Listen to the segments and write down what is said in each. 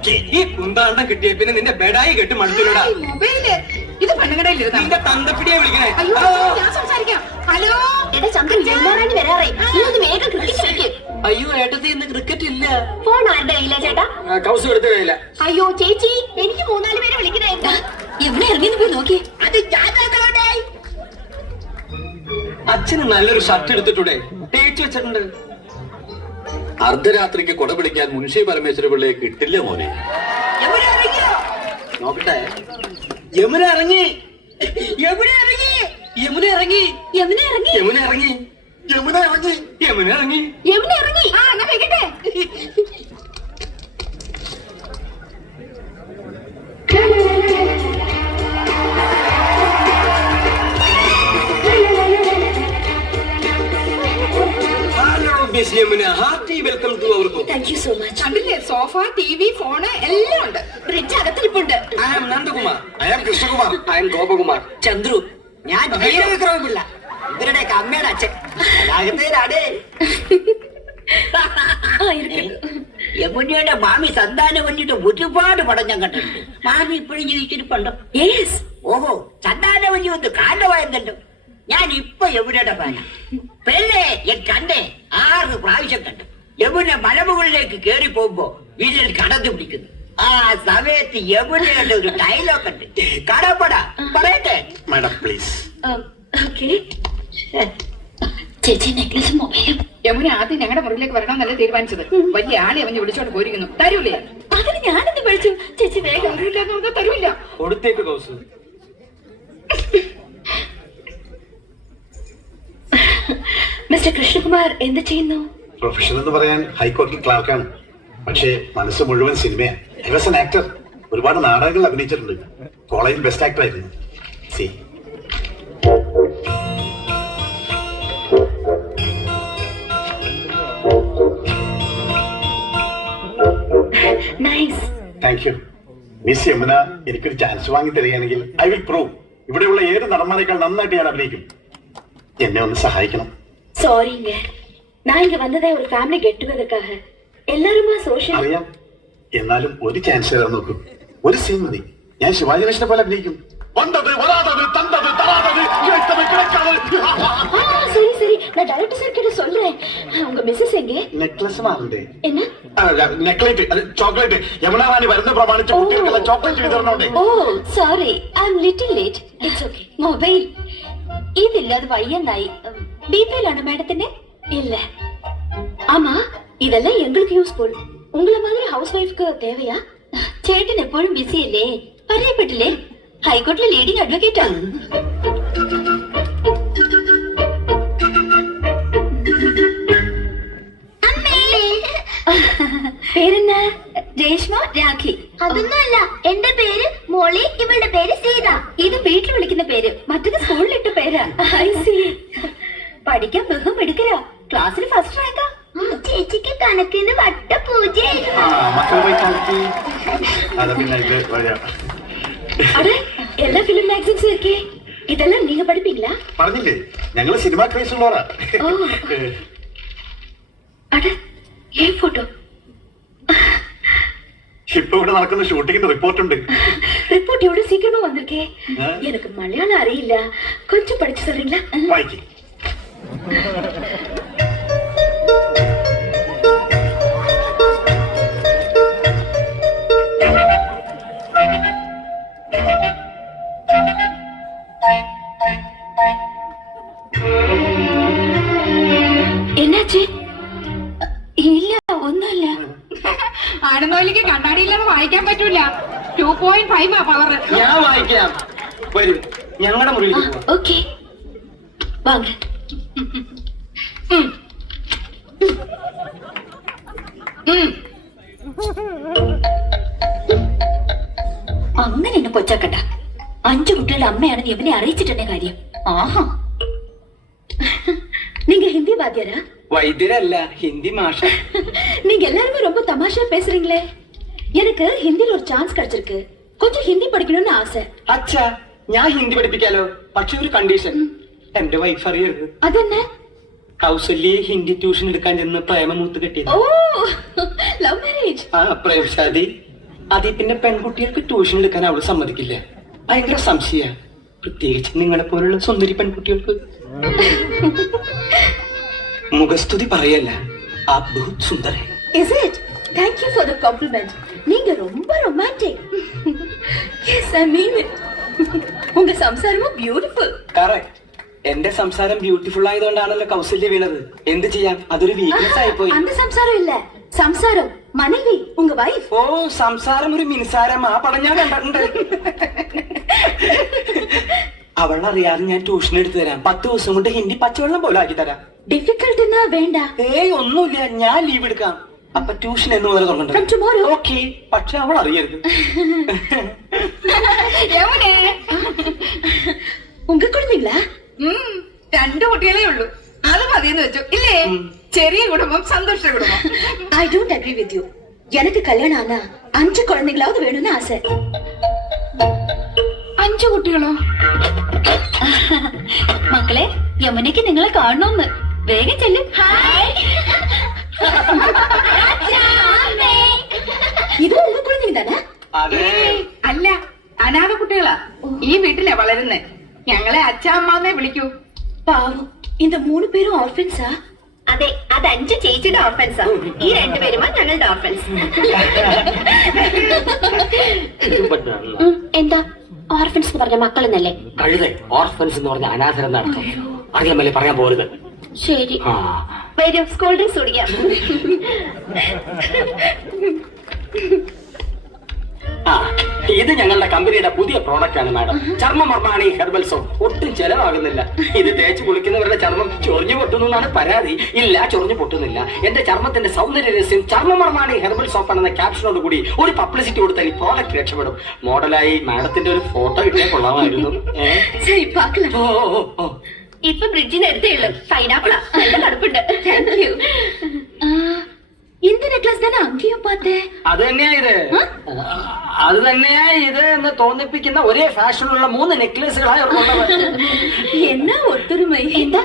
Okay. ഈ കുന്താണ്ടം കിട്ടിയ പിന്നെ നിന്റെ ബെഡായി കെട്ട് മടുത്തില്ലടാ. മൊബൈല് ഇത് പെണ്ണുകടയിൽ നിന്റെ തന്തപ്പിടിയെ വിളിക്കണേ. ഞാൻ സംസാരിക്കാം. ഹലോ എടാ ചന്ദ്രൻ എല്ലാറാണ്ട് വരാറേ, നീ ഒന്ന് വേഗം ക്രിക്കറ്റ് കളിക്ക്. അയ്യോ ഏട്ടത്തി ഇന്ന് ക്രിക്കറ്റ് ഇല്ല. ഫോൺ ആരുടെ കയ്യിലാ ചേട്ടാ? കൗസ് എടുത്ത കയ്യില. അയ്യോ ചേച്ചി, എനിക്ക് 3-4 പേരെ വിളിക്കണായിരുന്നു. എവിടെ ഇറങ്ങിന്ന് പോയി നോക്കി. അത് അച്ഛന് നല്ലൊരു ഷർട്ട് എടുത്തിട്ടൂടെ? തേച്ച് വെച്ചിട്ടുണ്ട്. അർദ്ധരാത്രിക്ക് കൊട പിടിക്കാൻ മുൻഷി പരമേശ്വര പിള്ളയെ കിട്ടില്ല മോനെ. നോക്കട്ടെ. യമുന ഇറങ്ങി. യമുന ഇറങ്ങി. യമുന ഇറങ്ങി. യമുന ഇറങ്ങി. യമുന ഇറങ്ങി. യമുന ഇറങ്ങി. യമുന ഇറങ്ങി. യമുന ഇറങ്ങി. ആ എന്നാ വെക്കട്ടെ. Miss Yamuna, hearty welcome to our home. Thank you so much. കണ്ടില്ലേ, സോഫ, ടിവി, ഫോണ് എല്ലാം ഉണ്ട്. ഫ്രിഡ്ജ് അകത്തിരിപ്പുണ്ട്. I am Nandakumar. I am Krishnakumar. I am Gopakumar. Chandru, ഞാൻ വീരവിക്രമില്ല, ഇവരുടെയൊക്കെ അമ്മയുടെ അച്ഛൻ. അതാകത്തേരാടേ യമുനയുടെ മാമി സന്താനം വേണ്ടിട്ട് ഒരുപാട് പടം ഞാൻ കണ്ടിട്ടുണ്ട്. മാമി ഇപ്പോഴും ജീവിച്ചിരിപ്പുണ്ടോ? യെസ്. ഓഹോ, സന്താനം വലിയ ഒന്ന് കാണ്ടമായിരുന്നല്ലോ. ഞാൻ ഇപ്പൊ യമുനയുടെ പാന പെണ്ണെ ഞാൻ കണ്ടേ 6 പ്രാവശ്യം കണ്ടു. യമുന മലമുകളിലേക്ക് കേറി പോകുമ്പോ വീട്ടിൽ കടന്നു പിടിക്കുന്നു. ആ സമയത്ത് യമുനയുടെ ഒരു ഡയലോഗ് ഉണ്ട്. കടപ്പട പറയട്ടെ മാഡം പ്ലീസ്. ഓക്കെ. ചേച്ചി നെക്ലസും മൊബൈലും. യമുന ആദ്യം ഞങ്ങളുടെ മുറിയിലേക്ക് വരണമെന്നല്ലേ തീരുമാനിച്ചത്. വലിയ ആളെ അവന് വിളിച്ചോണ്ട് പോയിരിക്കുന്നു. തരൂലേ? അതിന് ഞാനെന്ത് വിളിച്ചു? ചേച്ചി വേഗം. തരൂല്ലെന്ന് പറഞ്ഞാൽ തരൂല്ല. കൊടുത്തേക്ക് കൗസ്. മിസ്റ്റർ കൃഷ്ണകുമാർ എന്ത് ചെയ്യുന്നു? പ്രൊഫഷൻ എന്ന് പറയാൻ ഹൈക്കോടതി ക്ലാർക്കാണ്. പക്ഷേ മനസ്സ് മുഴുവൻ സിനിമയാണ്. I was an actor. ഒരുപാട് നാടകങ്ങൾ അഭിനയിച്ചിട്ടുണ്ട്. കോളേജിൽ ബെസ്റ്റ് ആക്ടർ ആയിരുന്നു. C nice. Thank you. Miss Yamuna എനിക്കൊരു ചാൻസ് വാങ്ങി തരികയാണെങ്കിൽ ഐ വിൽ പ്രൂവ് ഇവിടെയുള്ള ഏത് നടന്മാരെക്കാൾ നന്നായിട്ട് ഞാൻ അഭിനയിക്കും. എന്നെ ഒന്ന് സഹായിക്കണം. சாரிங்க, நான் இங்க வந்ததே ஒரு ஃபேமிலி கெட் டுகெதர்க்காக. எல்லாருமா സോഷ്യൽ. അറിയാം. എന്നാലും ഒരു ചാൻസ് തരാൻ നോക്കൂ. ഒരു സീൻ മതി. ഞാൻ ശിവാജി ഗണേശനെ പോലെ അഭിനയിക്കും. சரி சரி, நான் டைரக்டர் சார் கிட்ட சொல்றேன். உங்க மிஸ்ஸஸ் எங்க? നെക്ലസ് മാറണ്ടേ? என்ன? നെക്ലേറ്റ്, ചോക്ലേറ്റ്. യമുന റാണി വരുന്ന പ്രമാണിച്ച് കുട്ടികൾക്കുള്ള ചോക്ലേറ്റ് വിതരണമുണ്ട്. Oh sorry, I am little late. It's okay. Mobile ഇതില്ലാതെ വയ്യന്നായി. பிபிஎல் மேடத்தினே இல்ல. ஆமா, இதெல்லாம் எங்களுக்கு யூஸ்ஃபுல். உங்கள மாதிரி ஹவுஸ் வைஃப்க்கு தேவையா? ചേട്ടൻ എപ്പോഴും ബിസി അല്ലേ? പറയപ്പെട്ടില്ലേ, ഹൈക്കോടതിയിലെ ലീഡിംഗ് അഡ്വക്കേറ്റാ. പേരെന്നാ? രേഷ്മ, രാഖി. അതൊന്നുമല്ല, എന്റെ പേര് മോളി, ഇവളുടെ പേര് സീത. ഇത് വീട്ടിൽ വിളിക്കുന്ന പേര്, മറ്റത് സ്കൂളിലിട്ട പേരാ. I C. പഠിക്കാൻ ബഹും എടുക്കരാ. ക്ലാസ്സിൽ ഫസ്റ്റ് റാങ്കാ. ചേച്ചിക്ക് കണക്കിന് വട്ട പൂജ. അതെ, എല്ലാ ഫിലിം മാഗസിൻസും ഇരിക്കേ. ഇതെല്ലാം നീங்க പഠിപ്പീங்களா? പറഞ്ഞില്ലേ, ഞങ്ങള് സിനിമ ക്രേസ് ഉള്ളവരാ. അതെ, ഏ ഫോട്ടോ. ഇപ്പൊ ഇവിടെ നടക്കുന്ന ഷൂട്ടിങ്ങിന്റെ റിപ്പോർട്ട് ഉണ്ട്. ரிப்போர்ட் எவ்வளவு சீக்கிரமா வந்திருக்கே. எனக்கு மலையாளம் அறியிല്ല, கொஞ்சம் படிச்சு சொல்றீங்களா? വായിക്ക്. എன்னாச்சு? ഇല്ല, ഒന്നുമില്ല. ആണെന്നോലിക്ക് കണ്ണാടിയില്ലാതെ വായിക്കാൻ പറ്റൂല. 2.5 പവർ. ഞാൻ വായിക്കാം. വരും, ഞങ്ങളുടെ മുറിയിൽ. ഓക്കെ, വാങ്ങ. അങ്ങനെ എന്നെ കൊച്ചാക്കട്ട. 5 കുട്ടികളുടെ അമ്മയാണെന്ന് ഇവനെ അറിയിച്ചിട്ടെന്നെ കാര്യം. ആഹാ, நீங்க ஹிந்தி வாத்தியாரா? വൈദ്യരല്ല, ഹിന്ദി മാഷ. நீங்க எல்லாருமே ரொம்ப தமாஷா பேசுறீங்களே. எனக்கு ஹிந்தில ஒரு சான்ஸ் கிடைச்சிருக்கு. கொஞ்சம் ஹிந்தி പഠിക്കണമെന്ന് ആസை. അച്ഛാ, ഞാൻ ഹിന്ദി പഠിപ്പിക്കാലോ. പക്ഷെ ഒരു കണ്ടീഷൻ, എന്റെ വൈഫ് അറിയരുത്. അതെന്നെ? കൗസല്യെ ഹിന്ദി ട്യൂഷൻ എടുക്കാൻ ചെന്ന് പ്രേമമൂത്ത് കെട്ടിയത്. ഓ, ലവ് മാരേജ്. ആ, പ്രേം ഷാദി. അതിൽ പിന്നെ പെൺകുട്ടികൾക്ക് ട്യൂഷൻ എടുക്കാൻ അവള് സമ്മതിക്കില്ല. ഭയങ്കര സംശയ, പ്രത്യേകിച്ച് നിങ്ങളെ പോലുള്ള സുന്ദരി പെൺകുട്ടികൾക്ക്. മുഖസ്തുതി പറയല്ല, ആ ബഹുത് സുന്ദര. Is it? Thank you for the compliment. நீங்க ரொம்ப romantic. Yes, I mean it. உங்க സംസാരமும் beautiful. കറക്റ്റ്. എന്റെ സംസാരം ബ്യൂട്ടിഫുൾ ആയതുകൊണ്ടാണല്ലോ കൗസല്യ വീണത്. എന്ത് ചെയ്യാം, അതൊരു വീക്ക്നെസ് ആയിപ്പോയി. அந்த സംസാരം ഇല്ല, സംസാരം മனைவி, ഉங்க വൈഫ്. ഓ, സംസാരം ഒരു മിൻസാരം. ആ പടം ഞാൻ കണ്ടിട്ടുണ്ട്. അവളറിയാതെ ഞാൻ ട്യൂഷൻ എടുത്തു തരാം. 10 ദിവസം കൊണ്ട് ഹിന്ദി പച്ചവെള്ളം പോലെ ആക്കി തരാം. ഡിഫിക്കൽട്ട് എന്നാ വേണ്ട. ഏയ് ഒന്നുമില്ല, ഞാൻ ലീവ് എടുക്കാം. അപ്പൊ ട്യൂഷൻ എന്ന് മുതൽ From തുടങ്ങണ്ട. tomorrow. ഓക്കെ, പക്ഷെ അവൾ അറിയരുത്. യമുനേ, ഉങ്ക കുഴந்தைங்களா? 2 കുട്ടികളേ ഉള്ളൂ. അത് മതിയെന്ന് വെച്ചു ഇല്ലേ? ചെറിയ കുടുംബം, സന്തോഷ കുടുംബം. I don't agree with you. எனக்கு கல்யாணம் ஆனா 5 குழந்தைகளாவது வேணும்னு ஆசை. 5 കുട്ടികളോ? മക്കളെ, യമുനയ്ക്ക് നിങ്ങളെ കാണണമെന്ന്. വേഗം ചെല്ലും. ഇത് ഉങ്ക കുഴந்தைங்க தானே? അതെ. അല്ല, അനാഥ കുട്ടികളാ. ഈ വീട്ടിലെ വളരുന്നേ. ഞങ്ങളെ അച്ഛാമ്മന്നേ വിളിക്കൂ. പാവം, இந்த 3 പേരും ഓർഫൻസാ? അതെ, അത് 5 ചേച്ചിയുടെ ഓർഫൻസാ. ഈ 2 പേരുമാ ഞങ്ങളുടെ ഓർഫൻസ്. എന്താ ഓർഫൻസ് എന്ന് പറഞ്ഞ മക്കളെന്നല്ലേ? കഴുതെ ഓർഫൻസ് എന്ന് പറഞ്ഞ അനാഥരം നടത്തും. അറിയാമല്ലേ, പറയാൻ പോരുത്. ശരി, ആ, വരൂ, സ്കൂൾ ഡ്രിങ്ക്സ് കുടിക്കാം. ആ, ഇത് ഞങ്ങളുടെ കമ്പനിയുടെ പുതിയ പ്രോഡക്റ്റ് ആണ് മാഡം. ചർമ്മമർമാണി herbal soap. ഒട്ടും ചെലവാകുന്നില്ല. ഇത് തേച്ച് കുളിക്കുന്നവരുടെ ചർമ്മം ചൊറിഞ്ഞു പൊട്ടുന്നു എന്നാണ് പരാതി. ഇല്ല, ചൊറിഞ്ഞു പൊട്ടുന്നില്ല. എന്റെ ചർമ്മത്തിന്റെ സൗന്ദര്യ രഹസ്യം ചർമ്മമർമാണി ഹെർബൽ സോപ്പ് ആണെന്ന ക്യാപ്ഷനോട് കൂടി ഒരു പബ്ലിസിറ്റി കൊടുത്താൽ ഈ പ്രോഡക്റ്റ് രക്ഷപ്പെടും. മോഡലായി മാഡത്തിന്റെ ഒരു ഫോട്ടോ ഇട്ടേ കൊള്ളാമായിരുന്നു. சரி பார்க்கலாம். ഓ ഓ, ഓ. ഇപ്പൊ ബ്രിഡ്ജിന് എടുത്തേ ഉള്ളൂ. പൈനാപ്പിളാ, നല്ല തണുപ്പുണ്ട്. Thank you. இந்த நெக்லஸ் தானே அங்கேயும் பார்த்தேன். അത് തന്നെയാ ഇത്. അത് തന്നെയാ ഇത് എന്ന് തോന്നിപ്പിക്കുന്ന ഒരേ ഫാഷനിലുള്ള 3 നെക്ലേസുകളായി ഉള്ളത്. என்ன ஒத்துருமை. എന്താ?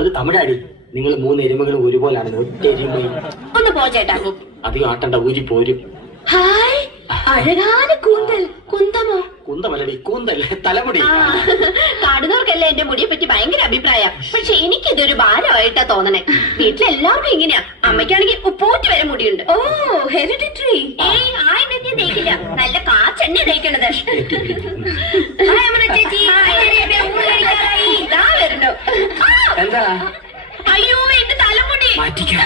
അത് തമിഴാടി. നിങ്ങൾ 3 എരുമകൾ ഒരുപോലാണ്. ഒറ്റെരുമ. ഒന്ന് പോ ചേട്ടാ. അധികം ആട്ടണ്ട, ഊരി പോരും. ஹாய், அழகான கூந்தல். കുന്തമോ? കുന്തമല്ലടി, കൂന്തൽ, തലമുടി. കാണുന്നവർക്കല്ലേ എന്റെ മുടിയെ പറ്റി ഭയങ്കര അഭിപ്രായം. പക്ഷെ എനിക്കിതൊരു ഭാരമായിട്ടാ തോന്നണേ. വീട്ടിലെല്ലാവർക്കും ഇങ്ങനെയാ. അമ്മയ്ക്കാണെങ്കിൽ ഉപ്പൂറ്റി വരെ മുടിയുണ്ട്. ഓ, ഹെറിഡിറ്ററി. ഏയ്, ആ എണ്ണ തേക്കില്ല. നല്ല കാച്ചെണ്ണ തേക്കണത്. ഹായ് അമ്മ ചേച്ചി. ഊണ് കഴിക്കാറായി. ഇതാ വരണു. എന്താ? അയ്യോ, എന്റെ തലമുടി. മാറ്റിക്ക.